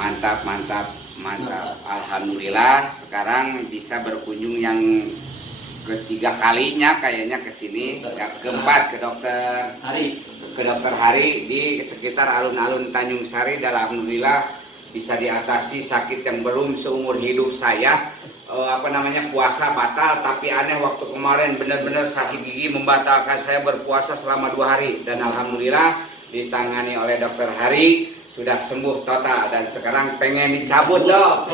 Mantap, mantap, mantap. Alhamdulillah sekarang bisa berkunjung yang ketiga kalinya kayaknya ke sini, yang keempat ke dokter Hari di sekitar alun-alun Tanjung Sari. Dan alhamdulillah bisa diatasi sakit yang belum seumur hidup saya. Puasa batal, tapi aneh waktu kemarin benar-benar sakit gigi membatalkan saya berpuasa selama 2 hari, dan alhamdulillah ditangani oleh dokter Hari sudah sembuh total dan sekarang pengen dicabut dong.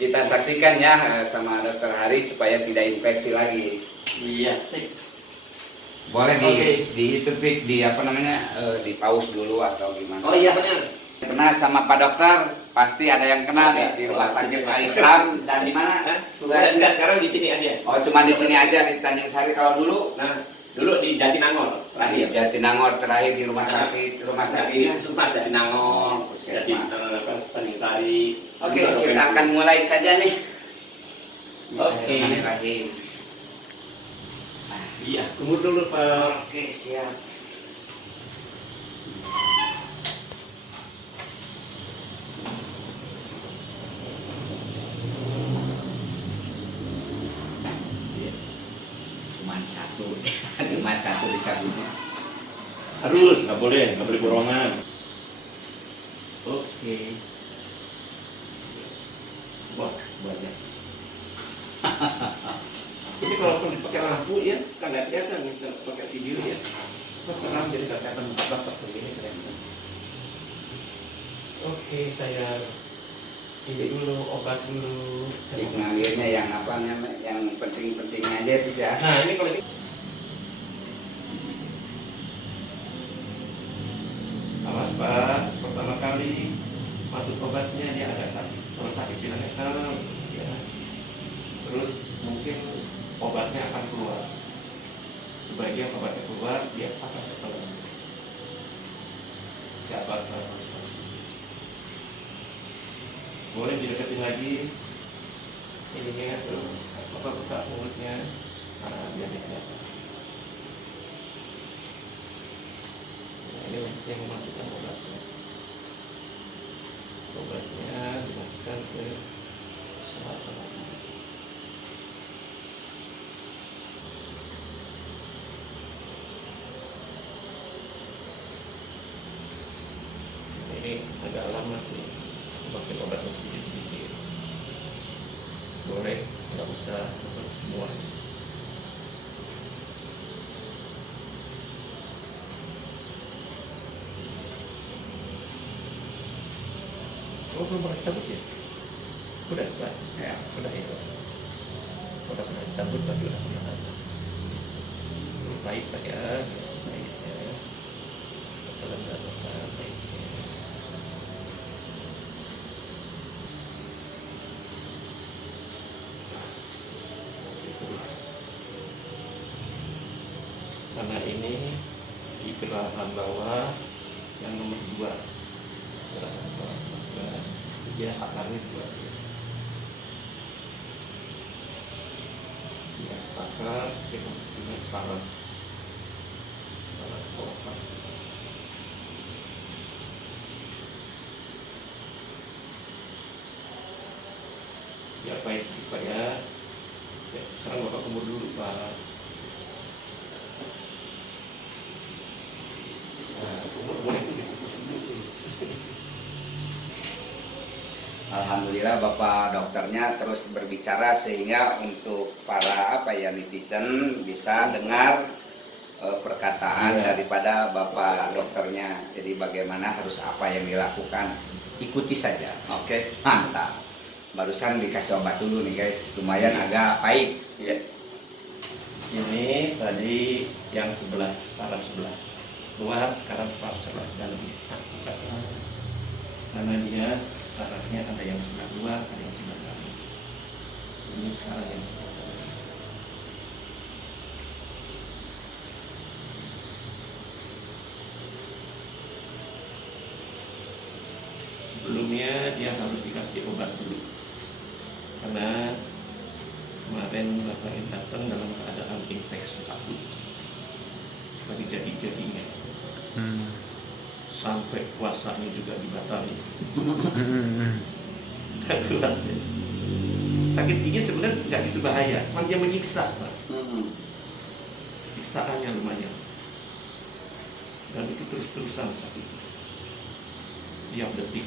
Kita saksikan ya sama dokter Hari supaya tidak infeksi lagi. Iya. Boleh di itu Pik, di pause dulu atau gimana? Oh iya benar. Pernah sama Pak Dokter, pasti ada yang kenal di rumah sakit Al Islam. Dan di mana? Enggak, sekarang di sini aja. Oh, cuma di sini aja di Tanjung Sari. Kalau dulu? Nah, dulu di Jatinangor terakhir. Jatinangor terakhir di rumah sakit Sumpah Jatinangor. Jadi Tanjung Sari. Oke, kita akan mulai saja nih. Oke. Iya, tunggu dulu Pak. Oke, siap. Cuma satu dicabutnya. Harus, nggak boleh borongan. Oke. Wah, banyak. Ini kalau dipakai lampu ya, kan nggak kelihatan nih kalau pakai video ya. Terang jadi nggak kelihatan bapak begini keren. Oke, saya ini dulu obat dulu. Ngambilnya yang yang penting-penting aja itu ya. Nah ini kalau ini awas Pak, pertama kali masuk obatnya dia agak sakit, terus sakit tidak ya. Terus mungkin obatnya akan keluar. Sebagian obatnya keluar, dia akan tertelan. Siapa boleh dideketin lagi ininya tuh buka mulutnya biar kelihatan. Nah, ini yang memasukkan obatnya dimasukkan ke sela-sela. Ini agak lama nih, pakai obatnya sedikit-sedikit. Boleh, nggak usah semua. Oh, belum pernah cabut ya? Udah, ya, udah itu. Udah pernah cabut, tapi udah pernah. Baik saja, baiknya. Telan baiknya. Karena ini di gerakan bawah yang nomor 2, gerakan bawah dia akarnya 2 dia akar kita punya saraf bawah. Ya baik supaya ya, sekarang bapak kumur dulu Pak. Alhamdulillah Bapak dokternya terus berbicara sehingga untuk para netizen bisa dengar perkataan daripada Bapak dokternya. Jadi bagaimana harus apa yang dilakukan, ikuti saja. Oke, mantap. Barusan dikasih obat dulu nih guys, lumayan agak pahit. Ya. Ini tadi yang sebelah saraf sebelah luar, sekarang saraf sebelah dalam. Karena dia sarafnya ada yang sebelah luar, ada yang sebelah dalam. Ini sekarang yang sebelah dalam. Sebelumnya dia harus dikasih obat dulu, karena kemarin bapak yang datang dalam keadaan infeksi akut lagi jadi-jadinya. sampai puasanya juga dibatalin. Darurat ya. Sakit gigi sebenarnya tidak itu bahaya, cuma dia menyiksa, Pak. Siksaannya lumayan. Dan itu terus-terusan sakit. Tiap detik.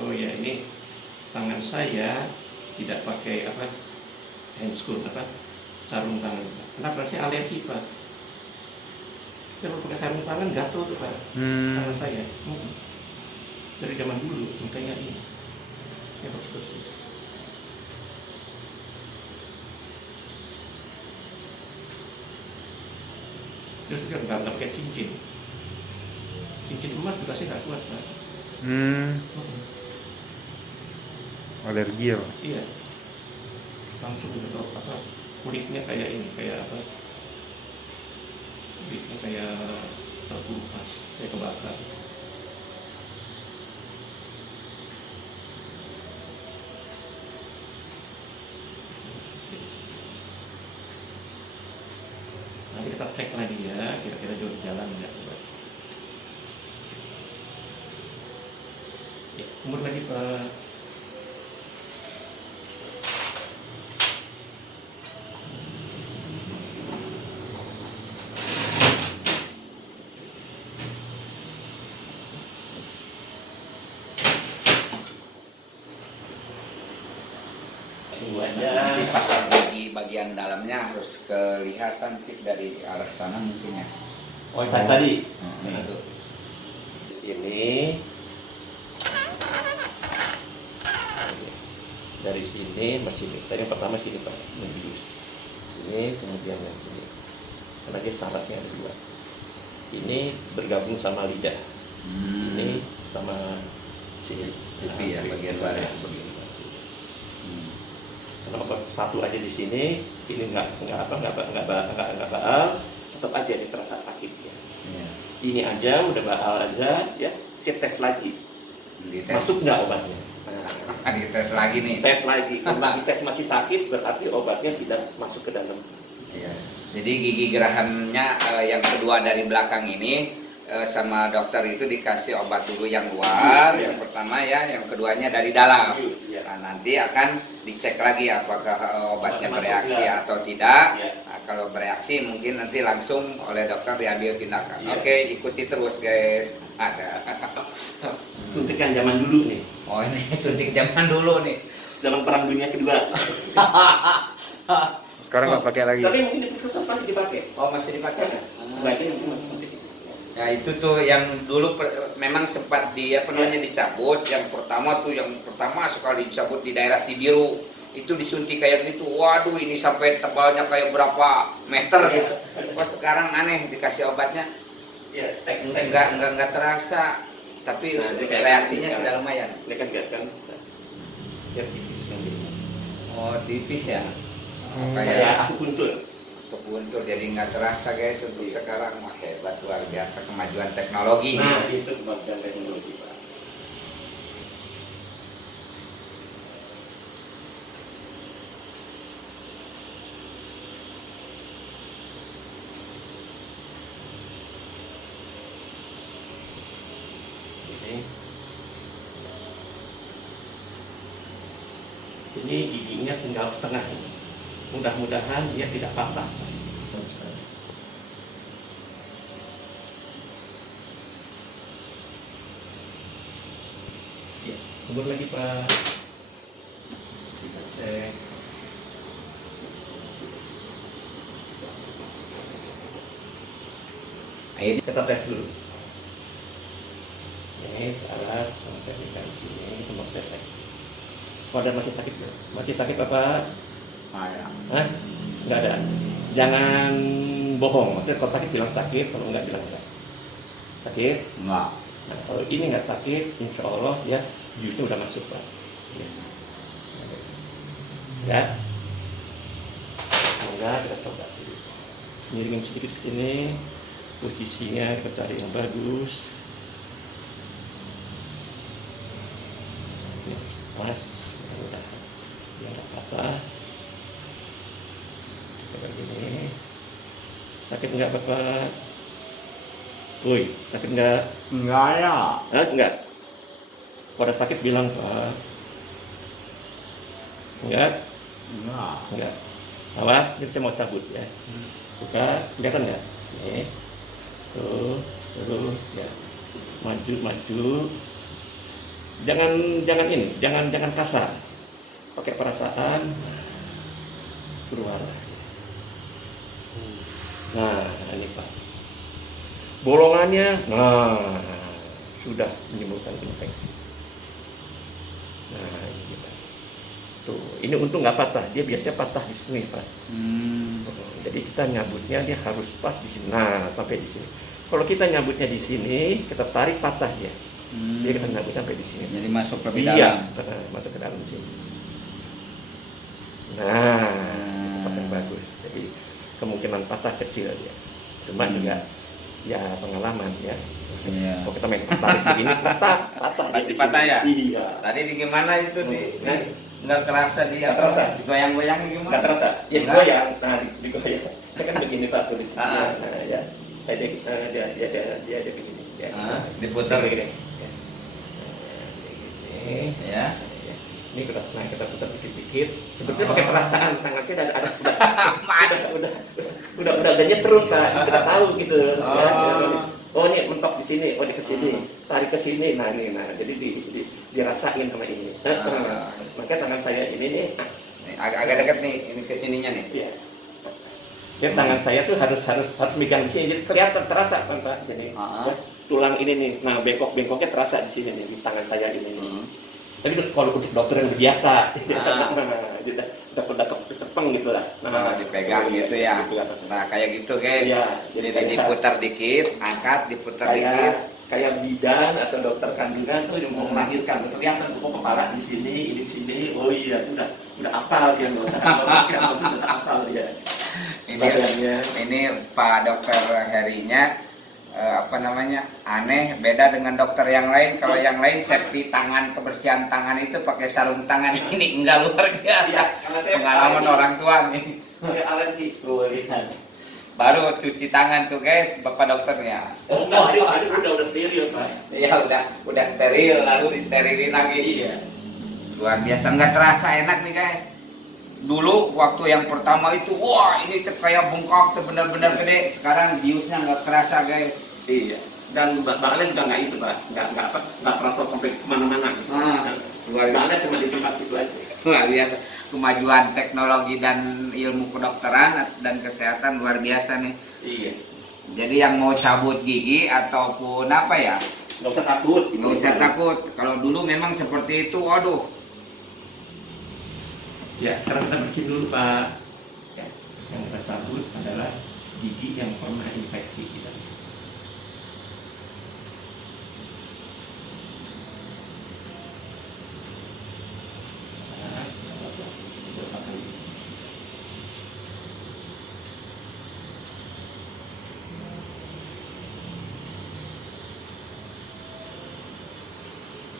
Oh ya, ini tangan saya tidak pakai handscoon, sarung tangan. Kenapa? Saya alergi, Pak. Kalau pakai sarung tangan gatel tuh, Pak. Tangan saya. Dari zaman dulu, makanya ini. Saya harus bersih. Terus kan nggak pakai cincin. Cincin emas juga saya nggak kuat, Pak. Alergi ya, Pak? Iya. Langsung gitu kulitnya kayak ini, kayak kulitnya kayak terkelupas, kayak kebakar. Nanti kita cek lagi ya, kira-kira jalan nggak. Ya, umur lagi, Pak. Nanti pas di bagian dalamnya harus kelihatan dari arah sana mungkin ya. Oh, yang tadi. Itu. Di sini. Dari sini masih ini. Tadi yang pertama sini, Pak, membius. Sini kemudian yang sini. Karena dia syaratnya ada dua. Ini bergabung sama lidah. Ini sama sini. Pipi ya, bagian luar ya. Kalau satu aja di sini, ini nggak baal, tetap aja ini terasa sakit ya. Ini aja udah baal aja, ya. Siap tes lagi. Masuk nggak obatnya? Dites lagi nih. Tes lagi. Kalau dites masih sakit, berarti obatnya tidak masuk ke dalam. Iya. Jadi gigi gerahamnya yang kedua dari belakang ini sama dokter itu dikasih obat dulu yang luar, yang pertama ya, yang keduanya dari dalam. Nah, nanti akan dicek lagi apakah obatnya bereaksi atau tidak. Nah, kalau bereaksi mungkin nanti langsung oleh dokter diambil tindakan. Oke, ikuti terus guys. Ada. Suntikan zaman dulu nih. Oh, ini suntik zaman dulu nih. Zaman Perang Dunia Kedua. Sekarang nggak pakai lagi. Tapi mungkin di puskesmas masih dipakai. Oh, masih dipakai. Sebaiknya mungkin masih dipakai. Ya itu tuh yang dulu memang sempat dicabut. Yang pertama sekali dicabut di daerah Cibiru, itu disuntik kayak gitu. Waduh, ini sampai tebalnya kayak berapa meter gitu. Kok sekarang aneh dikasih obatnya? Ya, Enggak terasa, tapi reaksinya sudah lumayan. Ini kan enggak kan? Ya tipis nanti. Oh, tipis ya. Kayak aku puntur. Kebuntur jadi nggak terasa guys untuk sekarang. Wah, hebat, luar biasa kemajuan teknologi. Nah, itu kemajuan teknologi, Pak. Ini giginya tinggal setengah ini. Mudah-mudahan dia tidak patah. Ya, tunggu lagi, Pak. Kita cek. Ayo Kita tes dulu. Ini alat memperhatikan di sini untuk tes. Wadah masih sakit nggak? Masih sakit apa? Hah? Nggak ada. Jangan bohong. Maksudnya kalau sakit bilang sakit, kalau nggak bilang enggak. Sakit? Enggak. Nah, kalau ini nggak sakit, insya Allah ya justru udah masuk, Pak. Ya. Semoga kita coba dulu. Miringin sedikit ke sini. Posisinya kita cari yang bagus. Ini pas, udah biar nggak patah. Kayak gini. Sakit nggak Bapak? Woi, sakit nggak? Enggak ada. Hah, enggak. Pada sakit bilang Pak. Enggak, Enggak. enggak. Awas, ini saya mau cabut ya. Buka, kelihatan nggak? Nih. Tuh, ya. Maju. Jangan ini, jangan kasar. Pakai perasaan. Keluar. Nah, ini Pak. Bolongannya, sudah menimbulkan infeksi. Nah, ini kita. Tuh, ini untung nggak patah. Dia biasanya patah di sini, Pak. Jadi kita nyabutnya dia harus pas di sini. Nah, sampai di sini. Kalau kita nyabutnya di sini, kita tarik patah dia. Dia kita nyabut sampai di sini. Jadi masuk lebih Iya, dalam. masuk ke dalam sini. Nah, tempat yang bagus. Jadi kemungkinan patah kecil dia. Cuma juga ya pengalaman ya. Iya. Kalau kita main tarik begini, patah. Pasti patah ya? Iya. Tadi di gimana itu nggak kerasa dia Nggak terasa. digoyang-goyang gimana? Nggak terasa. Ya Nggak. digoyang. Nah, digoyang. Ini kan begini Pak tulisnya. Nah, ya. Dia begini. Ya. Diputar begini. Ini. ya. Ini kita putar dikit-dikit. Sebetulnya pakai perasaan tangan saya udah nyetrum Pak. Kita tahu gitu. Ya. Oh ini mentok di sini, oh di kesini, tarik ke sini, nah ini, jadi dirasain sama ini. Maka tangan saya ini nih, Agak dekat nih, ini kesininya nih. ya. Ya tangan saya tuh harus megang di sini, jadi kelihatan terasa kan Pak. Jadi ya, tulang ini nih, nah bengkoknya terasa di sini nih, di tangan saya ini. Tapi kalau untuk dokter yang biasa, udah kecepeng gitu lah. Dipegang gitu ya. Nah kayak gitu guys. Iya, Jadi diputar dikit, angkat, diputar dikit. kayak bidan atau dokter kandungan tuh yang mau melahirkan, kelihatan kok kepala di sini, ini di sini. Oh iya, udah hafal dia, nggak usah udah hafal dia. Ini Pak Dokter Herinya aneh, beda dengan dokter yang lain. Kalau yang lain safety tangan, kebersihan tangan itu pakai sarung tangan, ini enggak, luar biasa. Iya, Pengalaman orang tua nih. Pakai alergi, lihat. Baru cuci tangan tuh guys, Bapak dokternya. Oh enggak, ini udah steril Pak. Iya udah steril, lalu disterilin lagi. Iya. Luar biasa, nggak terasa enak nih guys. Dulu waktu yang pertama itu, wah ini kayak bengkok tuh benar-benar gede. Sekarang biusnya nggak terasa guys. Iya. Dan bangnya juga nggak itu Pak, nggak terasa sampai kemana-mana. Luar biasa. Bangnya cuma di tempat itu aja. Luar biasa. Kemajuan teknologi dan ilmu kedokteran dan kesehatan luar biasa nih. Iya. Jadi yang mau cabut gigi ataupun apa ya, Nggak usah takut. nggak usah takut. Kalau dulu memang seperti itu, waduh. Ya, sekarang kita bersihin dulu Pak. Ya, yang kita cabut adalah gigi yang pernah infeksi kita.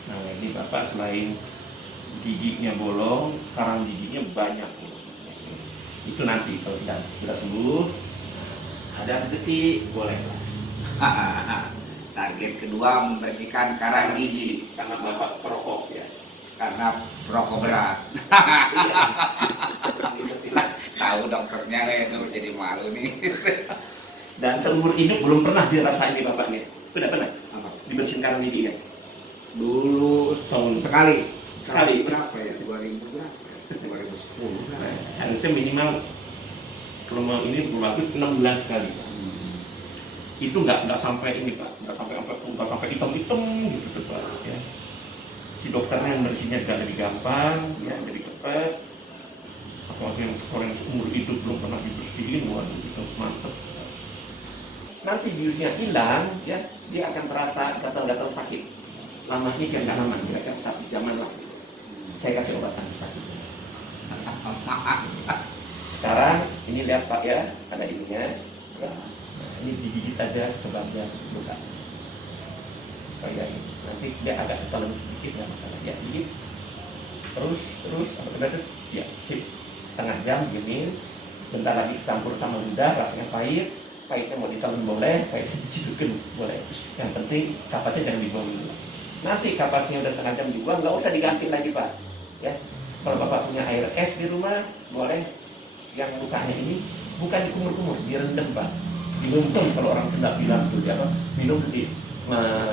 Nah ini Bapak selain giginya bolong, karang giginya banyak. Itu nanti kalau sudah sembuh, ada rezeki boleh lah. Target kedua membersihkan karang gigi Karena Bapak perokok ya. karena perokok berat. Tahu dokternya kayak itu jadi malu nih. Dan seumur hidup belum pernah dirasain di Bapak nih. Sudah pernah? Dibersihin karang gigi kan? Dulu sekali. Sekali. Berapa ya? 2000 berapa? 2010 kan? Harusnya minimal kalau mau ini berlaku 6 bulan sekali. Itu nggak sampai ini Pak, nggak sampai hitam-hitam gitu Pak. Ya. Si dokternya yang bersihnya juga lebih gampang, ya lebih cepat. Apalagi yang seumur hidup belum pernah dibersihin, waduh itu mantap. Nanti biusnya hilang, ya dia akan terasa gatal-gatal sakit. Lamanya kan nggak lama, kira-kira 1 jaman lah. Saya kasih obatan sakit. Sekarang ini lihat Pak ya, ada ininya. Ya. Nah, ini digigit aja ke bagian luka. Kayak ini. Nanti dia agak telan sedikit nggak masalah. Ya, gigit. Terus apa benar? Ya, sip. Setengah jam gini. Bentar lagi campur sama lidah, rasanya pahit. Pahitnya mau ditelan boleh, pahitnya dicidukkan boleh. Yang penting kapasnya jangan dibuang dulu. Nanti kapasnya udah setengah jam dibuang, nggak usah diganti lagi Pak. Ya, kalau Bapak punya air es di rumah, boleh. Yang lukanya ini bukan dikumur-kumur, direndam Pak. Minum kalau orang Sunda bilang tuh, ya, minum di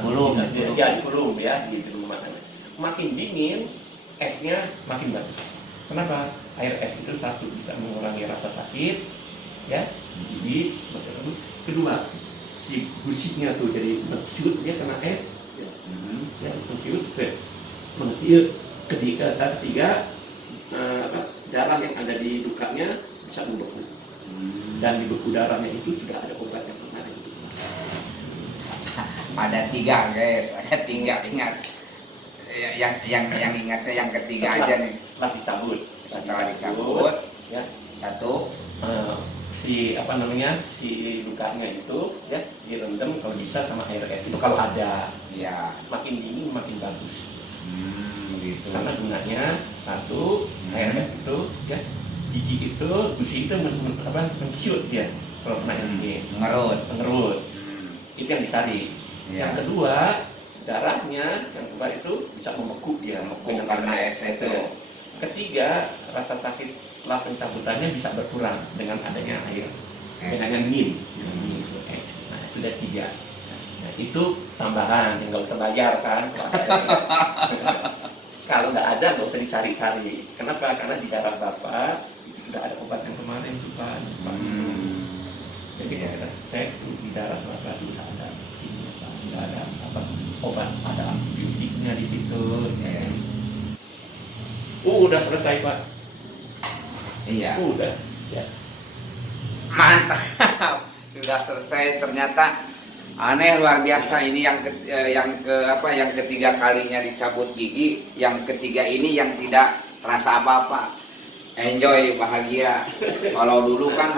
Kulum, ya, kulum ya, di rumah. Makin dingin, esnya makin bagus. Kenapa? Air es itu satu bisa mengurangi rasa sakit, ya, jadi kedua si gusiknya tuh jadi menciut, dia kena es, ya, menciut, menciut. Ketiga, darah yang ada di lukanya bisa membeku, dan di beku darahnya itu sudah ada obat yang kemarin. Ada 3 guys, ada 3 ingat. Yang ingatnya yang ketiga aja nih. Setelah dicabut, ya, satu si lukanya itu ya direndam kalau bisa sama air es itu kalau ada, ya. makin dingin makin bagus. Gitu. Karena gunanya satu, air es itu ya, gigi itu gusi itu menciut dia kalau kena yang dingin, mengerut. Itu yang dicari. Ya. Yang kedua, darahnya yang keluar itu bisa membeku dia, karena es itu. Ketiga, rasa sakit setelah pencabutannya bisa berkurang dengan adanya air, dengan dingin. Nah, itu ada 3. Nah, itu tambahan yang nggak usah bayar kan. Kalau nggak ada nggak usah dicari-cari. Kenapa? Karena di darah Bapak itu sudah ada obat yang kemarin tuh Pak. Jadi kita cek di darah Bapak sudah ada ini Pak, sudah ada apa obat, ada antibiotiknya di situ. Ya. Udah selesai Pak. Iya. Udah. Ya. Mantap. Sudah selesai ternyata. Aneh, luar biasa. Ini yang ketiga kalinya dicabut gigi, yang ketiga ini yang tidak terasa apa-apa. Enjoy, bahagia. Kalau dulu kan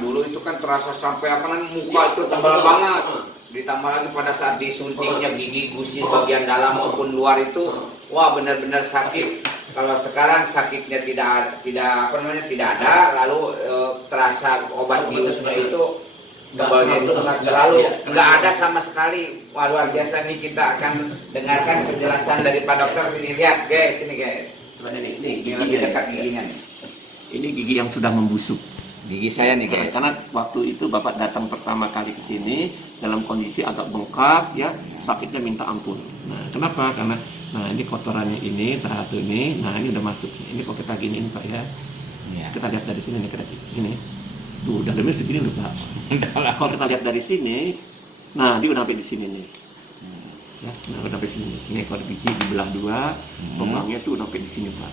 dulu itu kan terasa sampai muka itu tebal banget. Ditambah lagi pada saat disuntiknya gigi gusi bagian dalam maupun luar itu, wah benar-benar sakit. Kalau sekarang sakitnya tidak ada, lalu terasa obat biusnya itu tebalnya itu nggak ada sama sekali. Wah, luar biasa nih. Kita akan dengarkan penjelasan dari Pak Dokter. Sini lihat guys, ini guys. Coba ini Ini lebih dekat giginya nih. Ini gigi yang sudah membusuk. Gigi saya nih guys. Karena waktu itu Bapak datang pertama kali ke sini dalam kondisi agak bengkak ya, sakitnya minta ampun. Nah, kenapa? Karena ini kotorannya ini, satu ini, nah ini udah masuk. Ini kalau kita giniin Pak ya. Kita lihat dari sini nih, ini. Tuh, dalamnya segini loh Pak. Kalau kita lihat dari sini, nah dia udah sampai di sini nih. Ya, nah udah sampai sini. Ini kalau gigi dibelah 2, pemangnya tuh udah sampai di sini Pak.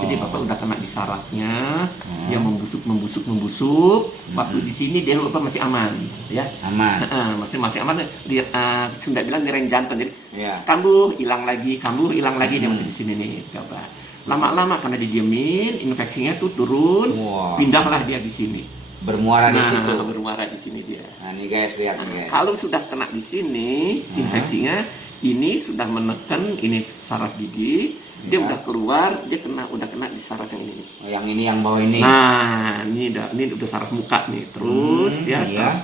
Jadi Bapak udah kena di sarafnya, dia membusuk. Waktu di sini dia Bapak masih aman, ya. Aman. Masih aman. Dia Sunda bilang nireng jantan. Jadi Ya. kambuh hilang lagi dia masih di sini nih, coba. Lama-lama karena didiemin, infeksinya tuh turun, pindahlah dia di sini. Bermuara di situ. Bermuara di sini dia. Nah, nih guys, lihat nih guys. Kalau sudah kena di sini, infeksinya ini sudah menekan ini saraf gigi, dia udah keluar, dia udah kena di saraf yang ini. Yang ini yang bawah ini. Nah, ini udah saraf muka nih. Terus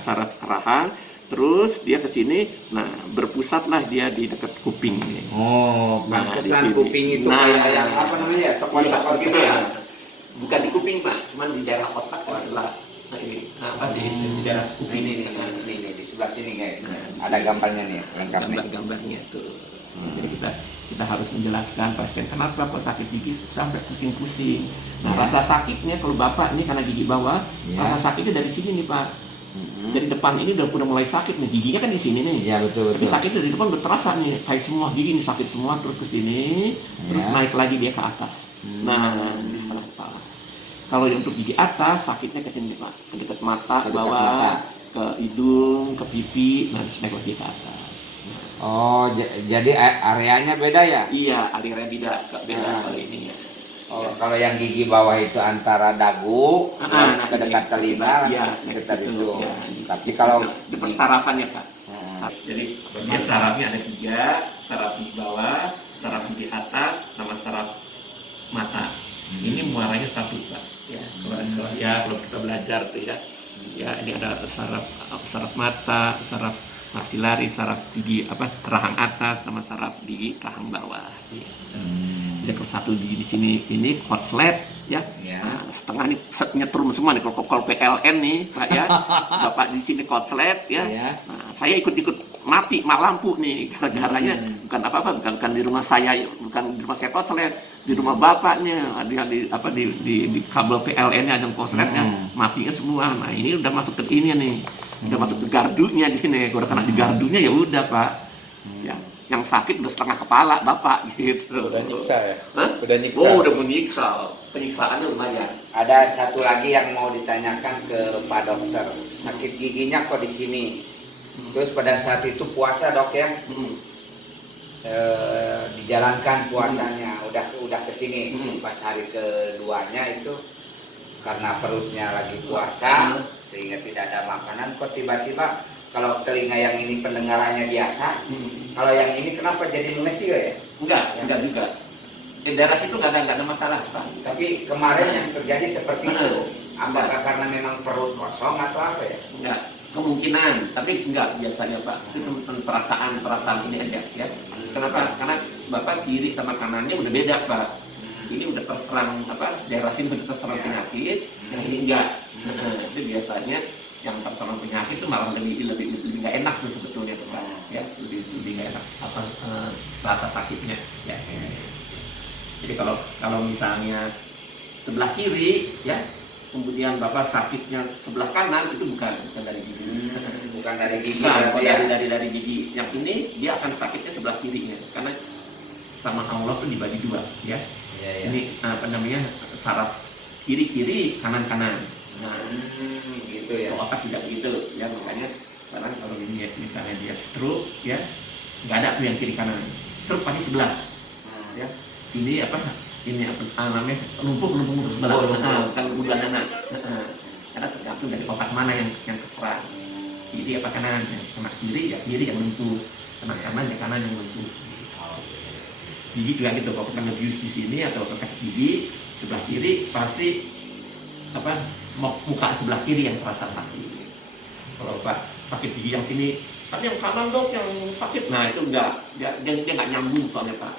saraf rahang, terus dia ke sini, nah berpusatlah dia di dekat kuping ini. Pantesan kuping itu kayak yang apa namanya ya, coklat-coklat gitu ya. Bukan di kuping Pak, cuman di daerah otak sebelah. Nah ini, di daerah kuping Ini di sebelah sini guys. Ada gambarnya nih, lengkapnya. Gambarnya tuh. Jadi kita harus menjelaskan pasien kenapa kok sakit gigi sampai pusing-pusing. Nah, rasa sakitnya kalau Bapak ini karena gigi bawah, rasa sakitnya dari sini nih Pak. Dari depan ini udah mulai sakit nih, giginya kan di sini nih. Iya betul. Tapi sakit dari depan udah terasa nih, kayak semua gigi nih sakit semua terus ke sini, terus naik lagi dia ke atas. Nah, di setengah kepala. Kalau untuk gigi atas sakitnya ke sini Pak, ke dekat mata, ke bawah, ke hidung, ke pipi, nah terus naik lagi ke atas. Oh, jadi areanya beda ya? Iya, areanya beda kalau ini ya. Oh, kalau yang gigi bawah itu antara dagu terus ke dekat telinga ya, sekitar gitu. itu. Ya, Tapi kalau di persarapan ya Pak. Hmm. Jadi dia sarafnya ada 3, saraf di bawah, saraf di atas, sama saraf mata. Ini muaranya satu Pak. Ya, kalau kita belajar tuh ya. Ya, ini ada saraf mata, saraf maksilari, saraf gigi rahang atas, sama saraf gigi rahang bawah. Ya. Jadi kalau satu gigi di sini ini korslet ya. Nah, setengah ini nyetrum semua nih kalau PLN nih Pak ya. Bapak di sini korslet ya. Nah, saya ikut mati lampu nih gara-garanya bukan apa-apa, bukan di rumah saya, bukan di rumah saya korslet, di rumah bapaknya di kabel PLN-nya ada korsletnya matinya semua. Nah, ini udah masuk ke ini nih. Udah masuk ke gardunya di sini. Kalau kena di gardunya ya udah Pak. Ya. Yang sakit udah setengah kepala bapak gitu. Udah nyiksa ya? Hah? Udah nyiksa. Oh, udah menyiksa. Penyiksaannya lumayan. ada satu lagi yang mau ditanyakan ke Pak Dokter. Sakit giginya kok di sini. Terus pada saat itu puasa Dok ya, dijalankan puasanya, udah kesini. Pas hari keduanya itu karena perutnya lagi puasa sehingga tidak ada makanan, kok tiba-tiba kalau telinga yang ini pendengarannya biasa, kalau yang ini kenapa jadi mengecil ya? Enggak juga. Di daerah situ nggak ada masalah Pak. Tapi kemarin yang terjadi seperti itu, apakah karena memang perut kosong atau apa ya? Enggak, kemungkinan, tapi enggak biasanya Pak. Itu perasaan ini aja ya. Kenapa? Karena Bapak kiri sama kanannya udah beda Pak. Ini udah terserang daerah sini udah terserang penyakit, yang ini enggak. Itu biasanya yang terserang penyakit itu malah lebih nggak enak tuh sebetulnya tuh Pak. Ya, lebih nggak enak rasa sakitnya. Ya. Jadi kalau misalnya sebelah kiri ya, kemudian Bapak sakitnya sebelah kanan, itu bukan dari gigi. Bukan dari gigi. Nah, ya? dari gigi yang ini dia akan sakitnya sebelah kirinya karena sama Allah tuh dibagi dua ya. Ya. Ini saraf kiri kanan. Nah, gitu ya. kalau tidak begitu ya, makanya sekarang kalau ini misalnya dia stroke ya, nggak ada tuh yang kiri kanan. Stroke pasti sebelah. Ya. Ini namanya lumpuh sebelah. Bukan lumpuh dana. Karena tergantung dari otak mana yang terserang. Kiri apa kanan? Kena kiri ya kiri yang lumpuh, kena kanan ya kanan yang lumpuh. Gigi juga gitu, kalau kena bius di sini atau sakit gigi sebelah kiri pasti muka sebelah kiri yang terasa sakit. Kalau Pak sakit gigi yang sini, tapi yang kanan Dok yang sakit, nah itu enggak, dia nggak nyambung soalnya Pak.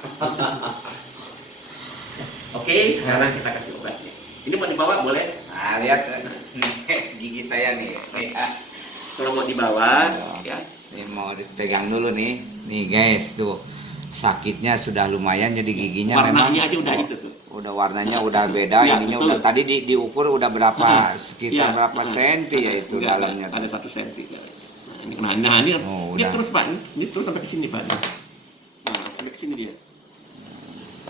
Oke, sekarang kita kasih obatnya. Ini mau dibawa boleh? Nah, lihat gigi saya nih. Kalau mau dibawa, ya. Ini mau dipegang dulu nih. Nih guys, tuh sakitnya sudah lumayan, jadi giginya Warnanya memang aja udah itu tuh. udah warnanya udah beda. Ya, ininya betul. udah tadi diukur udah berapa sekitar Ya, berapa senti ya itu enggak, dalamnya. ada 1 senti. Nah ini, Oh, ini udah. terus Pak, ini terus sampai ke sini Pak. Nah, sampai ke sini dia.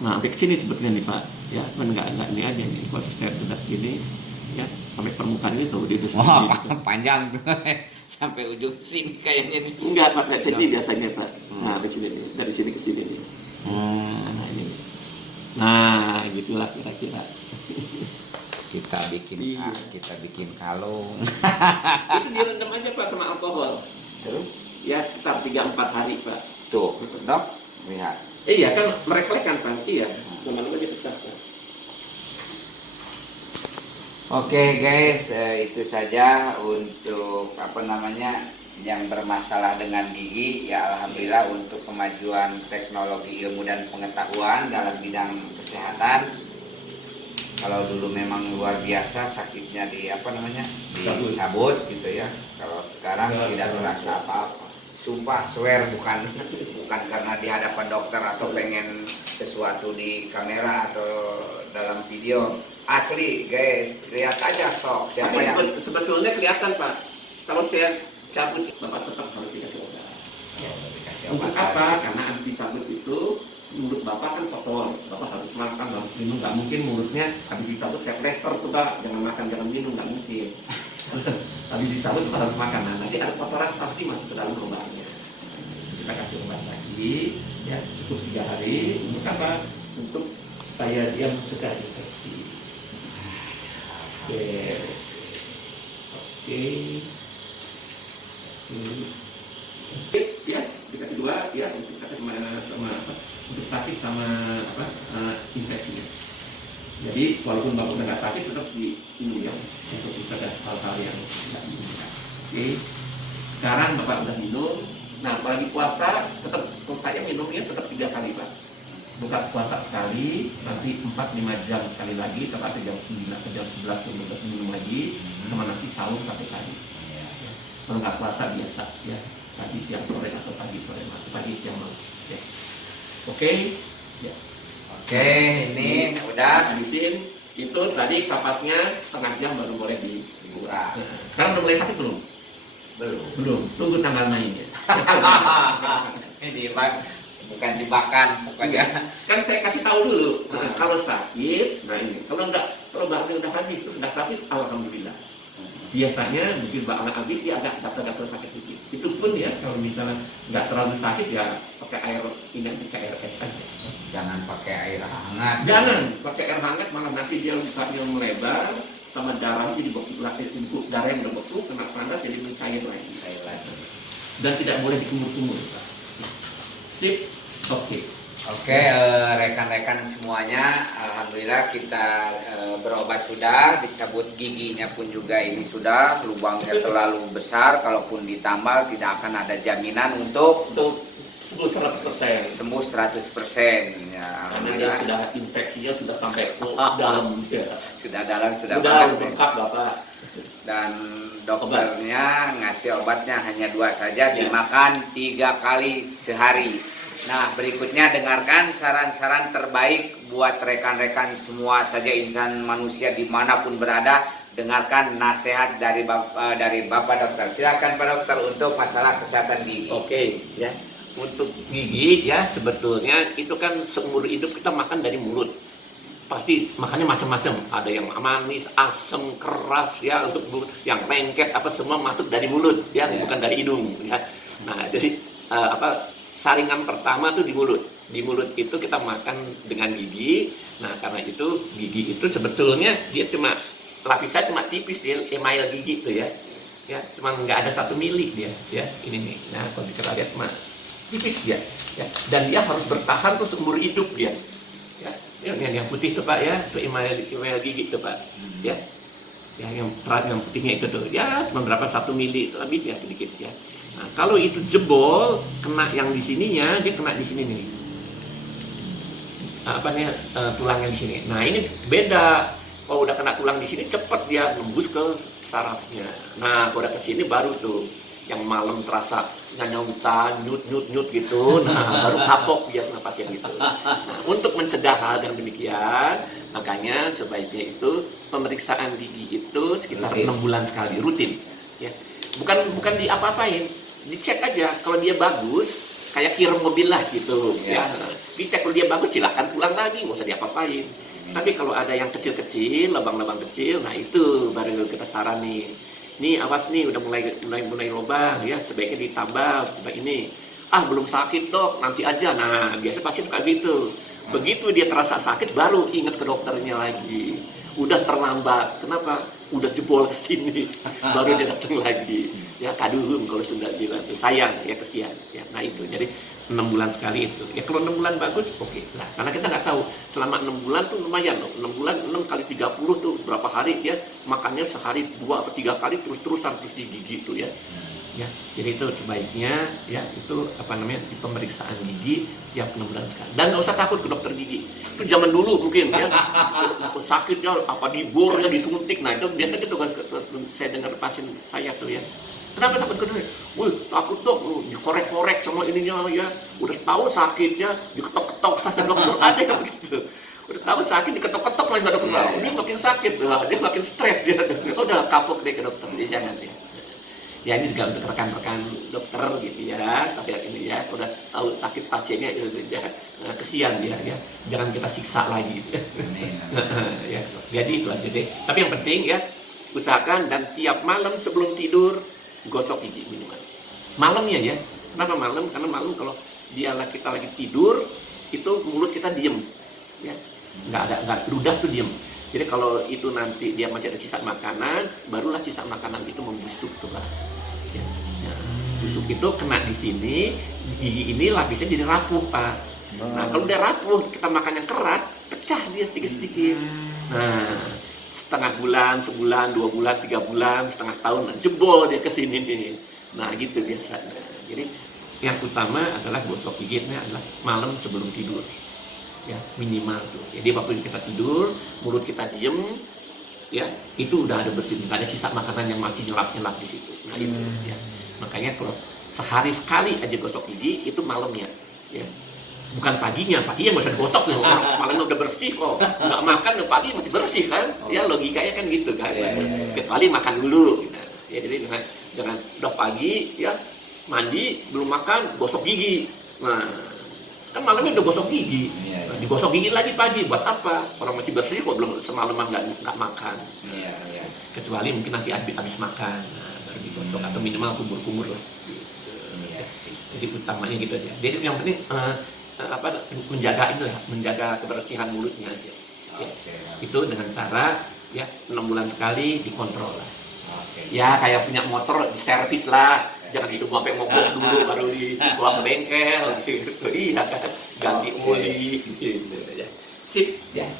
Nah, sampai ke sini sebetulnya nih Pak. Ya, kan enggak ini aja nih. Kalau saya sudah gini, ya sampai permukaan itu dia udah Wah, segini. panjang sampai ujung sini kayaknya nih. Enggak Pak, enggak senti biasanya Pak. Nah, dari sini ke sini nih. Nah, ini. Nah, gitulah kira-kira. Kita bikin Iya. kita bikin kalung. Itu direndam aja Pak sama alkohol. Terus Ya, sekitar 3-4 hari Pak. tuh, Dok, lihat. Iya kan mereflekskan Pak. Iya, lama-lama dia pecah Pak. Oke guys, itu saja untuk yang bermasalah dengan gigi. Ya alhamdulillah untuk kemajuan teknologi ilmu dan pengetahuan dalam bidang kesehatan. Kalau dulu memang luar biasa sakitnya disabut gitu ya. Kalau sekarang tidak terasa apa-apa. Sumpah, swear bukan karena di hadapan dokter atau pengen sesuatu di kamera atau dalam video. Asli guys, lihat aja sok siapa Tapi yang sebetulnya kelihatan Pak. Kalau saya cabut, Bapak tetap harus dikasih obat. dikasih Untuk obat. apa? Karena habis dicabut itu mulut Bapak kan kotor. Bapak harus makan, harus minum. Nggak mungkin mulutnya habis dicabut saya plester tuh Pak. Jangan makan, jangan minum, nggak mungkin. Habis dicabut Bapak harus makan. Nah, nanti ada kotoran pasti masuk ke dalam obatnya. Kita kasih obat lagi, ya cukup 3 hari. Untuk apa? Untuk supaya dia mencegah infeksi. Oke. Oke, ya, kita kedua ya untuk sakit sama apa? Untuk sakit sama apa? Infeksinya. Jadi walaupun bapak udah nggak sakit tetap diminum ya untuk mencegah hal-hal yang tidak diinginkan. Oke. Sekarang bapak udah minum. Nah, apalagi puasa tetap untuk saya minumnya tetap 3 kali pak. Buka puasa sekali, nanti 4-5 jam sekali lagi, tetapi jam 9 ke jam 11 untuk minum lagi, sama nanti sahur sampai pagi. Kalau nggak puasa biasa ya, pagi siang sore atau pagi sore pagi siang malam. Ya. Oke, ya. Oke, ini udah Habisin. Itu tadi kapasnya setengah jam baru boleh dibuka. buka. Sekarang udah mulai sakit belum? Belum. Tunggu tanggal mainnya. Ini bukan jebakan, pokoknya. Kan saya kasih tahu dulu. Kalau sakit, nah ini. Kalau bahannya udah habis, itu sudah sakit, alhamdulillah. Biasanya mungkin bahan habis dia agak gatal-gatal sakit sedikit. Itu pun ya kalau misalnya nggak terlalu sakit ya pakai air ini pakai air es aja. Jangan pakai air hangat. Jangan pakai air hangat, malah nanti dia lukanya melebar sama darah jadi bokuk darah yang udah bokuk kena panas jadi mencair lagi. Dan tidak boleh dikumur-kumur. Sip, oke. Oke, rekan-rekan semuanya, alhamdulillah kita berobat sudah, dicabut giginya pun juga ini sudah, lubangnya terlalu besar, kalaupun ditambal tidak akan ada jaminan untuk Sembuh 100%. sembuh 100%. Ya, Karena dia alhamdulillah sudah infeksinya sudah sampai ke dalam ya. sudah dalam, sudah Udah banget. lengkap Bapak. Dan dokternya ngasih obatnya hanya 2 saja, Ya. dimakan 3 kali sehari. Nah, berikutnya dengarkan saran-saran terbaik buat rekan-rekan semua saja insan manusia dimanapun berada. Dengarkan nasihat dari Bapak Dokter. Silakan Pak Dokter untuk masalah kesehatan gigi. Oke, ya. Untuk gigi ya sebetulnya itu kan seumur hidup kita makan dari mulut. Pasti makannya macam-macam. Ada yang manis, asam, keras ya, untuk yang lengket apa semua masuk dari mulut ya, bukan dari hidung ya. Nah, jadi saringan pertama tuh di mulut. Di mulut itu kita makan dengan gigi. Nah, karena itu gigi itu sebetulnya dia cuma lapisnya cuma tipis dia, email gigi tuh ya. Ya, cuma nggak ada 1 mili dia ya. Ini nih. Nah, kalau kita lihat mah tipis dia ya. Dan dia harus bertahan tuh seumur hidup dia. Ya. Yang putih tuh Pak ya, itu email gigi tuh Pak. Ya. Ya, yang putihnya itu tuh ya cuma berapa 1 mili lebih ya sedikit ya. Nah, kalau itu jebol, kena yang di sininya, dia kena di sini nih. Tulangnya di sini. Nah, ini beda. Kalau udah kena tulang di sini, cepat dia nembus ke sarafnya. Nah, kalau udah ke sini baru tuh yang malam terasa nyanyautan, nyut gitu. Nah, baru kapok biasanya pasien gitu. Nah, untuk mencegah hal yang demikian, makanya sebaiknya itu pemeriksaan gigi itu sekitar 6 bulan sekali, rutin. Ya. Bukan di apa-apain, dicek aja. Kalau dia bagus, kayak kir mobil lah gitu ya. Dicek kalau dia bagus silahkan pulang lagi, nggak usah diapa-apain. Tapi kalau ada yang kecil-kecil, lubang-lubang kecil, nah itu baru kita saranin. Nih awas nih udah mulai lubang ya, sebaiknya ditambah seperti ini. Belum sakit dok, nanti aja. Nah biasa pasien suka gitu. Begitu dia terasa sakit baru ingat ke dokternya lagi. Udah terlambat. Kenapa? Udah jebol ke sini. Baru dia datang lagi. Ya kaduhum kalau Sunda bilang. Sayang ya, kesian. Ya, nah itu. Jadi 6 bulan sekali itu. Ya kalau 6 bulan bagus, oke. Nah, karena kita nggak tahu selama 6 bulan tuh lumayan loh. 6 bulan 6 kali 30 tuh berapa hari dia makannya sehari 2 atau 3 kali terus-terusan terus di gigi tuh ya. Ya, jadi itu sebaiknya ya itu di pemeriksaan gigi yang 6 bulan sekali. Dan nggak usah takut ke dokter gigi. Itu zaman dulu mungkin ya. Sakitnya apa dibornya disuntik. Nah itu biasa gitu kan saya dengar pasien saya tuh ya. Kenapa takut ke dokter? Wih takut dok, dikorek-korek sama ininya ya. Udah tahu sakitnya diketok-ketok sama dokter, ada yang begitu. Udah tahu sakit diketok-ketok masih ada dokter. Dia makin sakit, dia makin stres dia. Udah kapok deh ke dokter, dia jangan ya. Ya ini juga untuk rekan-rekan dokter gitu ya, tapi ini ya udah tahu sakit pasiennya itu ya, kesian dia ya, jangan kita siksa lagi. Ya, jadi itu aja deh. Tapi yang penting ya usahakan dan tiap malam sebelum tidur gosok gigi minimal. Malamnya ya, kenapa malam? Karena malam kalau kita lagi tidur itu mulut kita diem, ya. nggak ludah tuh diem. Jadi kalau itu nanti dia masih ada sisa makanan, barulah sisa makanan itu membusuk tuh Pak. Ya. Nah, busuk itu kena di sini, gigi ini lapisnya jadi rapuh Pak. Nah kalau udah rapuh, kita makan yang keras, pecah dia sedikit-sedikit. Nah setengah bulan, sebulan, 2 bulan, 3 bulan, setengah tahun, nah, jebol dia ke sini nih. Nah gitu biasanya. Jadi yang utama adalah gosok gigitnya adalah malam sebelum tidur. Ya minimal tuh. Jadi waktu kita tidur, mulut kita diem, ya itu udah ada bersih, nggak ada sisa makanan yang masih nyelap di situ. Nah itu ya. Makanya kalau sehari sekali aja gosok gigi itu malamnya, ya. Bukan paginya nggak usah digosok nih, malamnya udah bersih kok. Nggak makan, pagi masih bersih kan? Ya logikanya kan gitu kan. Kecuali makan dulu. Nah, ya jadi dengan udah pagi, ya mandi belum makan, gosok gigi. Nah kan malamnya udah gosok gigi, nah, digosok gigi lagi pagi buat apa? Orang masih bersih kok belum semalaman nggak makan. Kecuali mungkin nanti habis makan, nah, baru digosok atau minimal kumur-kumur lah. Gitu. Jadi utamanya gitu aja. Jadi yang penting menjaga kebersihan mulutnya aja. Ya. Itu dengan cara ya 6 bulan sekali dikontrol lah. Ya kayak punya motor diservis lah. Jangan itu sampai mogok dulu baru dibawa ke bengkel gitu. Iya kan, ganti oli gitu ya. Sip ya.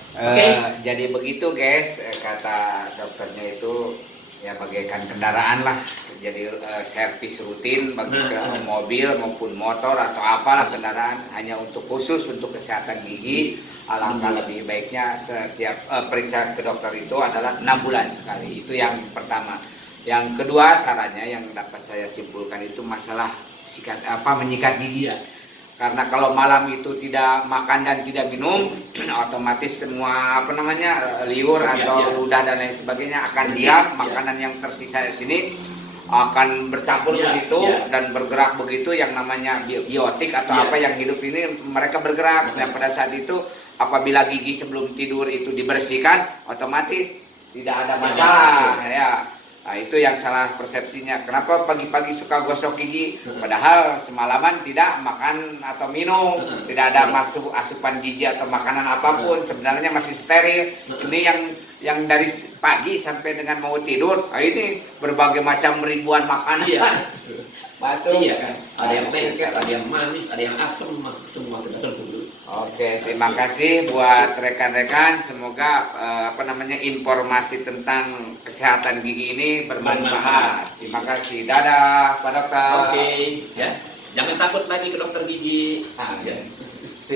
Jadi begitu guys, kata dokternya itu ya bagaikan kendaraan lah. Jadi servis rutin bagi mobil maupun motor atau apalah kendaraan, hanya khusus untuk kesehatan gigi. Alangkah lebih baiknya setiap periksa ke dokter itu adalah 6 bulan sekali. Itu yang pertama. Yang kedua sarannya yang dapat saya simpulkan itu masalah menyikat gigi ya. Karena kalau malam itu tidak makan dan tidak minum, otomatis semua liur atau ludah dan lain sebagainya akan diam. Makanan yang tersisa di sini akan bercampur begitu dan bergerak begitu, yang namanya biotik atau apa yang hidup ini mereka bergerak. Dan pada saat itu apabila gigi sebelum tidur itu dibersihkan, otomatis tidak ada masalah ya. Nah, itu yang salah persepsinya. Kenapa pagi-pagi suka gosok gigi? Padahal semalaman tidak makan atau minum, tidak ada masuk asupan gizi atau makanan apapun. Sebenarnya masih steril. Ini yang dari pagi sampai dengan mau tidur, ini berbagai macam ribuan makanan. Masuk. Iya kan. Ada yang lengket, ada yang manis, ada yang asam, masuk semua ke dalam mulut. Oke, terima kasih buat rekan-rekan. Semoga informasi tentang kesehatan gigi ini bermanfaat. Terima kasih. Dadah, Pak Dokter. Oke, ya. Jangan takut lagi ke dokter gigi. Ya.